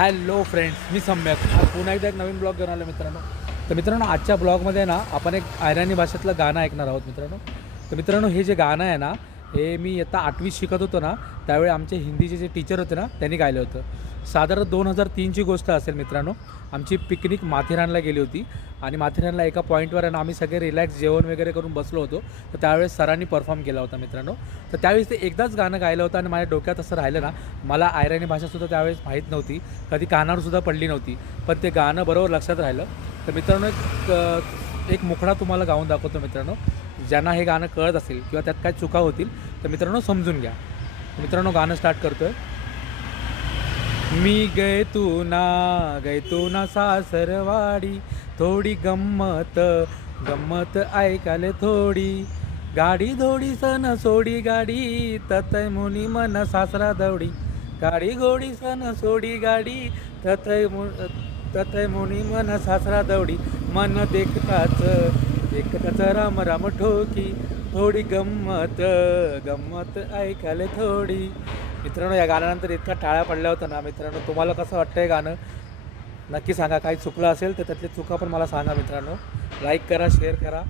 Hello friends, मी सम्यक आज पुन्हा एकदा एक नवीन ब्लॉग घेऊन आलो मित्रांनो. तर मित्रांनो, आजच्या ब्लॉगमध्ये ना आपण एक आयराणी भाषेतलं गाणं ऐकणार आहोत मित्रांनो. तर मित्रांनो, हे जे गाणं आहे ना, हे मी आता 8वीत शिकत होतो ना, त्यावेळी आमचे हिंदीचे जे टीचर होते ना, त्यांनी गायलं होतं. साधारण 2003ची गोष्ट असेल मित्रांनो. आमची पिकनिक माथेरानला गेली होती आणि माथेरानला एका पॉईंटवर आहे ना आम्ही सगळे रिलॅक्स जेवण वगैरे करून बसलो होतो. तर त्यावेळेस सरांनी परफॉर्म केला होता मित्रांनो. तर त्यावेळेस ते एकदाच गाणं गायलं होतं आणि माझ्या डोक्यात असं राहिलं ना, मला आयराणी भाषासुद्धा त्यावेळेस माहीत नव्हती, कधी कानावरसुद्धा पडली नव्हती, पण ते गाणं बरोबर लक्षात राहिलं. तर मित्रांनो, एक मुखडा तुम्हाला गाऊन दाखवतो मित्रांनो. ज्यांना हे गाणं कळत असेल किंवा त्यात काय चुका होतील तर मित्रांनो समजून घ्या. मित्रांनो, गाणं स्टार्ट करतो आहे. मी गए तू ना सासरवाडी, थोडी गंमत गंमत ऐकाले थोडी, गाडी धोडी सण सोडी गाडी, ततय मुनी मन सासरा दौडी, गाडी घोडी सण सोडी गाडी, ततय मुनी मन सासरा दौडी, मन देखताच राम राम ठोकी, थोडी गंमत गंमत ऐकाले थोडी. मित्रांनो, या गाण्यानंतर इतका टाळ्या पडल्या होत्या ना मित्रांनो. तुम्हाला कसं वाटतं हे गाणं नक्की सांगा. काही चुकलं असेल तर त्यातली चुका पण मला सांगा मित्रांनो. लाईक करा, शेअर करा.